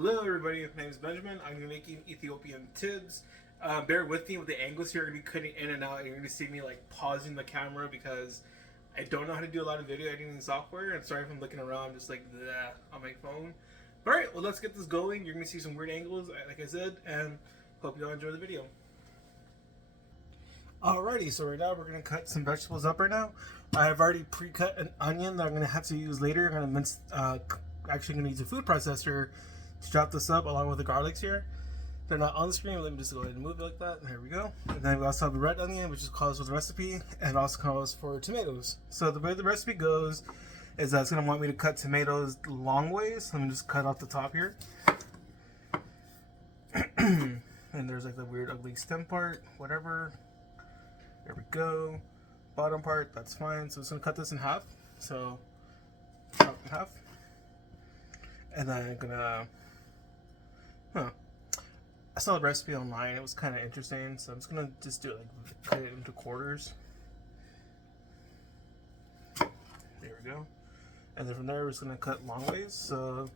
Hello everybody, my name is Benjamin. I'm going to be making Ethiopian Tibs. Bear with me with the angles here. I'm going to be cutting in and out. You're going to see me like pausing the camera because I don't know how to do a lot of video editing software. I'm sorry if I'm looking around just like that on my phone. Alright, well let's get this going. You're going to see some weird angles, like I said, and hope you all enjoy the video. Alrighty, so right now we're going to cut some vegetables up right now. I've already pre-cut an onion that I'm going to have to use later. I'm going to mince, actually going to use a food processor to chop this up along with the garlics here. They're not on the screen. Let me just go ahead and move it like that. There we go. And then we also have the red onion, which is calls for the recipe, and also calls for tomatoes. So the way the recipe goes is that it's going to want me to cut tomatoes long ways. Let me just cut off the top here. And there's like the weird ugly stem part, whatever. There we go. Bottom part, that's fine. So I'm just going to cut this in half. So chop in half. And then I'm going to... I saw the recipe online. It was kind of interesting. So I'm just going to just do it like cut it into quarters. There we go. And then from there we're just going to cut long ways. So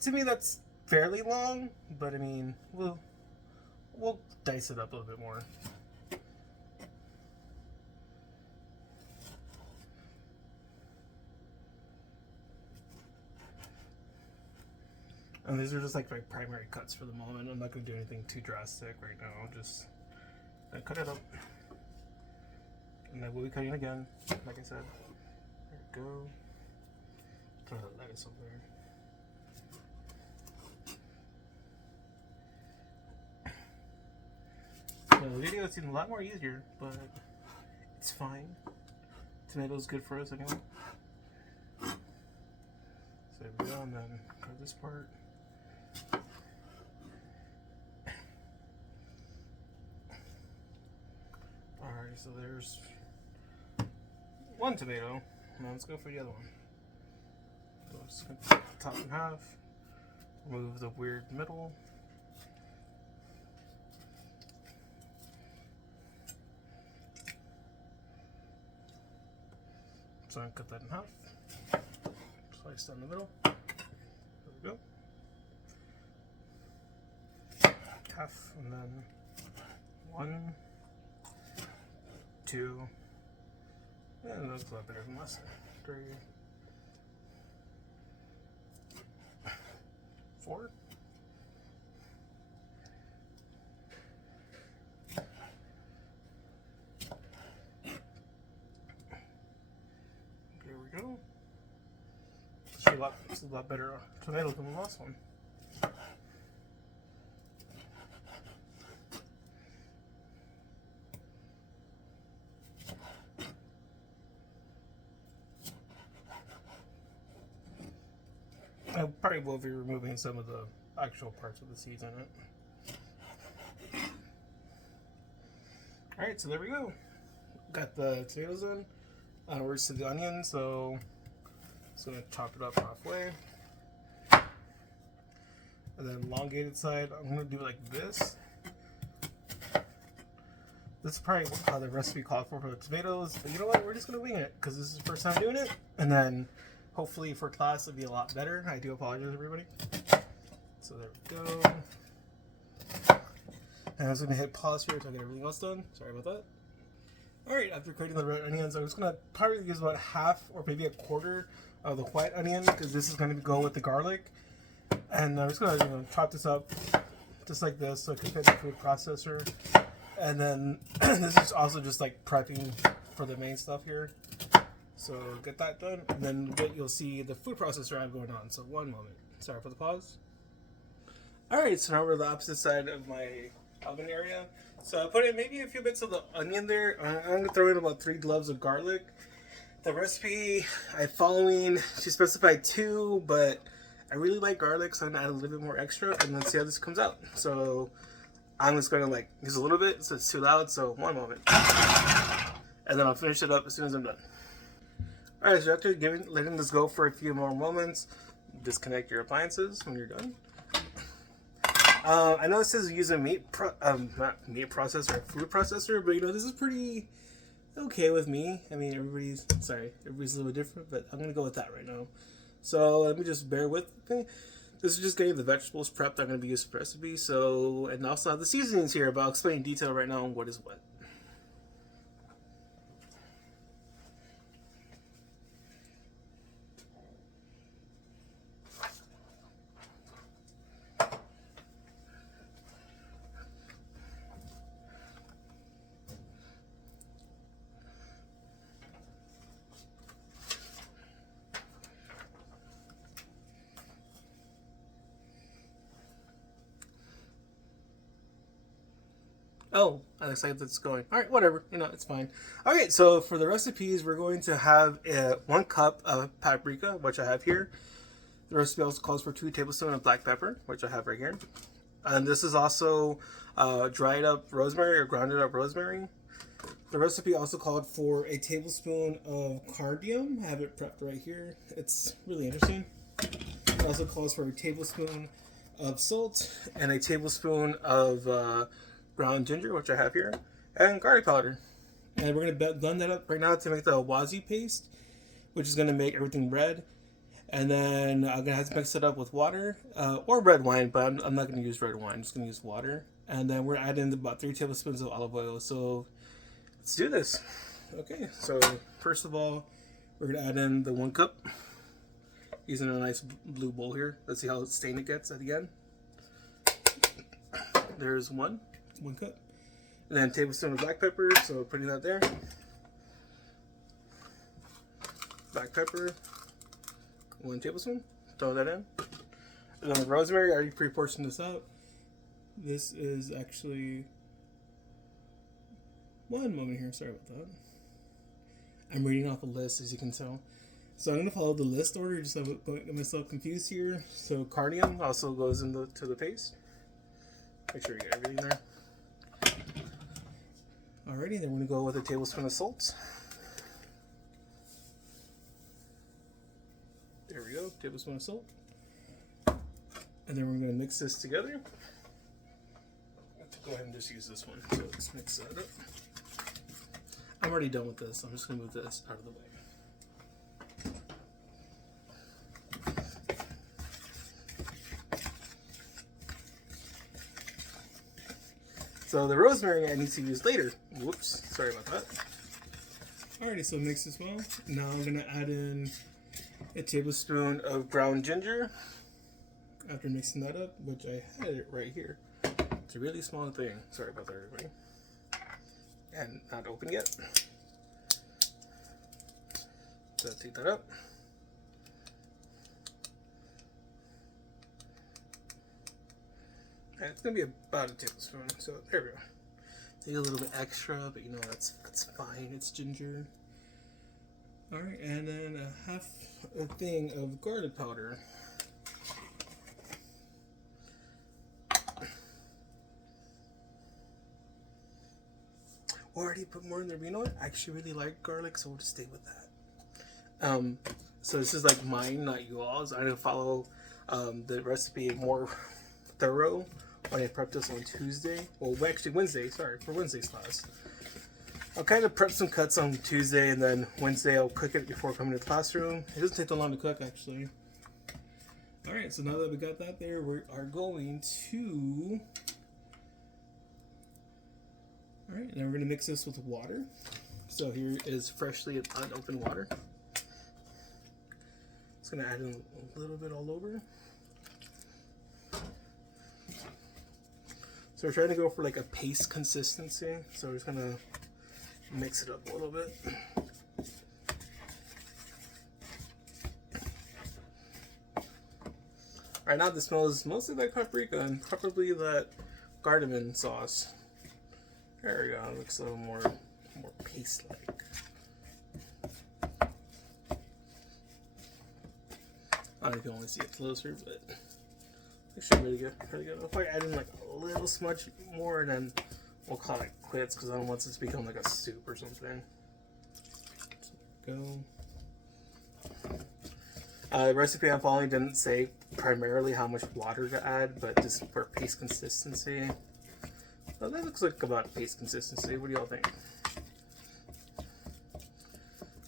to me that's fairly long. But I mean, we'll dice it up a little bit more. And these are just like my primary cuts for the moment. I'm not going to do anything too drastic right now. Just cut it up. And then we'll be cutting again, like I said. There we go. Throw the lettuce over there. So the video seems a lot more easier, but it's fine. Tomatoes good for us anyway. So there we go, and then cut this part. Alright, so there's one tomato. Now let's go for the other one. So I'm just going to cut the top in half, remove the weird middle. So I'm going to cut that in half, slice down the middle. There we go. Half, and then 1, 2, and that's a lot better than last. 3, 4. There we go. It's a lot better tomato than the last one. I probably will be removing some of the actual parts of the seeds in it. Alright, so there we go. Got the tomatoes in. We're to the onion, so just gonna chop it up halfway. And then elongated side, I'm gonna do it like this. This is probably how the recipe called for the tomatoes, but you know what? We're just gonna wing it because this is the first time doing it, and then hopefully for class it'll be a lot better. I do apologize, everybody. So there we go. And I was gonna hit pause here to get everything else done. Sorry about that. Alright, after cutting the red onions, I'm just gonna probably use about half or maybe a quarter of the white onion because this is gonna go with the garlic. And I'm just gonna chop this up just like this so I can fit the food processor. And then this is also just like prepping for the main stuff here. So get that done, and then you'll see the food processor I have going on. So one moment. Sorry for the pause. Alright, so now we're on the opposite side of my oven area. So I put in maybe a few bits of the onion there. I'm going to throw in about 3 cloves of garlic. The recipe I'm following, she specified 2, but I really like garlic, so I'm going to add a little bit more extra and then see how this comes out. So I'm just going to like use a little bit so it's too loud, so one moment. And then I'll finish it up as soon as I'm done. Alright, so after letting this go for a few more moments, disconnect your appliances when you're done. I know it says use a not meat processor, food processor, but you know, this is pretty okay with me. I mean, everybody's a little bit different, but I'm gonna go with that right now. So let me just bear with me. This is just getting the vegetables prepped I'm going to be using for the recipe. So, and also have the seasonings here, but I'll explain in detail right now on what is what. Oh, I looks like it's going. All right, whatever. You know, it's fine. Okay, so for the recipes, we're going to have 1 cup of paprika, which I have here. The recipe also calls for 2 tablespoons of black pepper, which I have right here. And this is also dried up rosemary or grounded up rosemary. The recipe also called for a tablespoon of cardium. I have it prepped right here. It's really interesting. It also calls for a tablespoon of salt and a tablespoon of ground ginger, which I have here, and garlic powder. And we're going to blend that up right now to make the awazi paste, which is going to make everything red. And then I'm going to have to mix it up with water or red wine, but I'm not going to use red wine. I'm just going to use water. And then we're adding about 3 tablespoons of olive oil. So let's do this. Okay, so first of all, we're going to add in the 1 cup using a nice blue bowl here. Let's see how stained it gets at the end. There's 1 cup. And then a tablespoon of black pepper, so putting that there. Black pepper, 1 tablespoon. Throw that in. And then the rosemary, I already pre-portioned this out. This is actually 1 moment here. Sorry about that. I'm reading off a list, as you can tell. So I'm going to follow the list order, just so I don't get myself confused here. So cardium also goes into the paste. Make sure you get everything there. Alrighty, then we're going to go with a tablespoon of salt. There we go, tablespoon of salt. And then we're going to mix this together. Let's go ahead and just use this one. So let's mix that up. I'm already done with this. I'm just going to move this out of the way. So the rosemary I need to use later. Whoops, sorry about that. Alrighty, so mix this well. Now I'm going to add in a tablespoon of ground ginger. After mixing that up, which I had it right here. It's a really small thing. Sorry about that, everybody. And not open yet. So take that up. And it's gonna be about a tablespoon. So there we go. Take a little bit extra, but you know that's fine. It's ginger. All right, and then a half a thing of garlic powder. Already put more in there, but you know what? I actually really like garlic, so we'll just stay with that. So this is like mine, not you all's. I don't follow the recipe more thorough when I prepped this on Tuesday. Well, actually Wednesday. Sorry, for Wednesday's class. I'll kind of prep some cuts on Tuesday, and then Wednesday I'll cook it before coming to the classroom. It doesn't take that long to cook, actually. All right, so now that we got that there, we are going to. All right, now we're going to mix this with water. So here is freshly unopened water. Just going to add in a little bit all over. So we're trying to go for like a paste consistency. So we're just going to mix it up a little bit. Alright, now this smells mostly like paprika and probably that cardamom sauce. There we go, it looks a little more paste-like. I don't know if you only see it closer, but actually really good, really good. I'll probably add in like a little smudge more, and then we'll call it quits because I don't want this to become like a soup or something. So go. The recipe I'm following didn't say primarily how much water to add, but just for paste consistency. Well, that looks like about paste consistency. What do y'all think?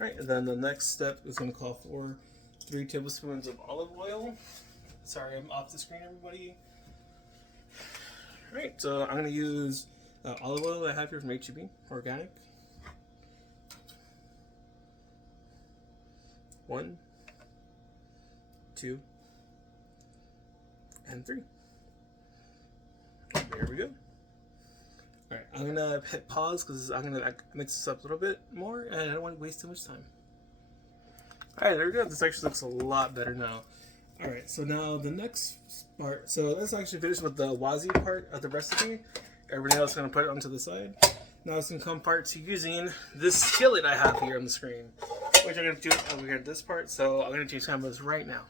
Alright, and then the next step is going to call for 3 tablespoons of olive oil. Sorry, I'm off the screen, everybody. Alright, so I'm going to use olive oil I have here from HEB, organic. 1, 2, and 3. There we go. Alright, I'm going to hit pause because I'm going to mix this up a little bit more and I don't want to waste too much time. Alright, there we go. This actually looks a lot better now. Alright, so now the next part. So let's actually finish with the wazi part of the recipe. Everybody else is going to put it onto the side. Now it's going to come part to using this skillet I have here on the screen. Which I'm going to do over here at this part. So I'm going to change cameras right now.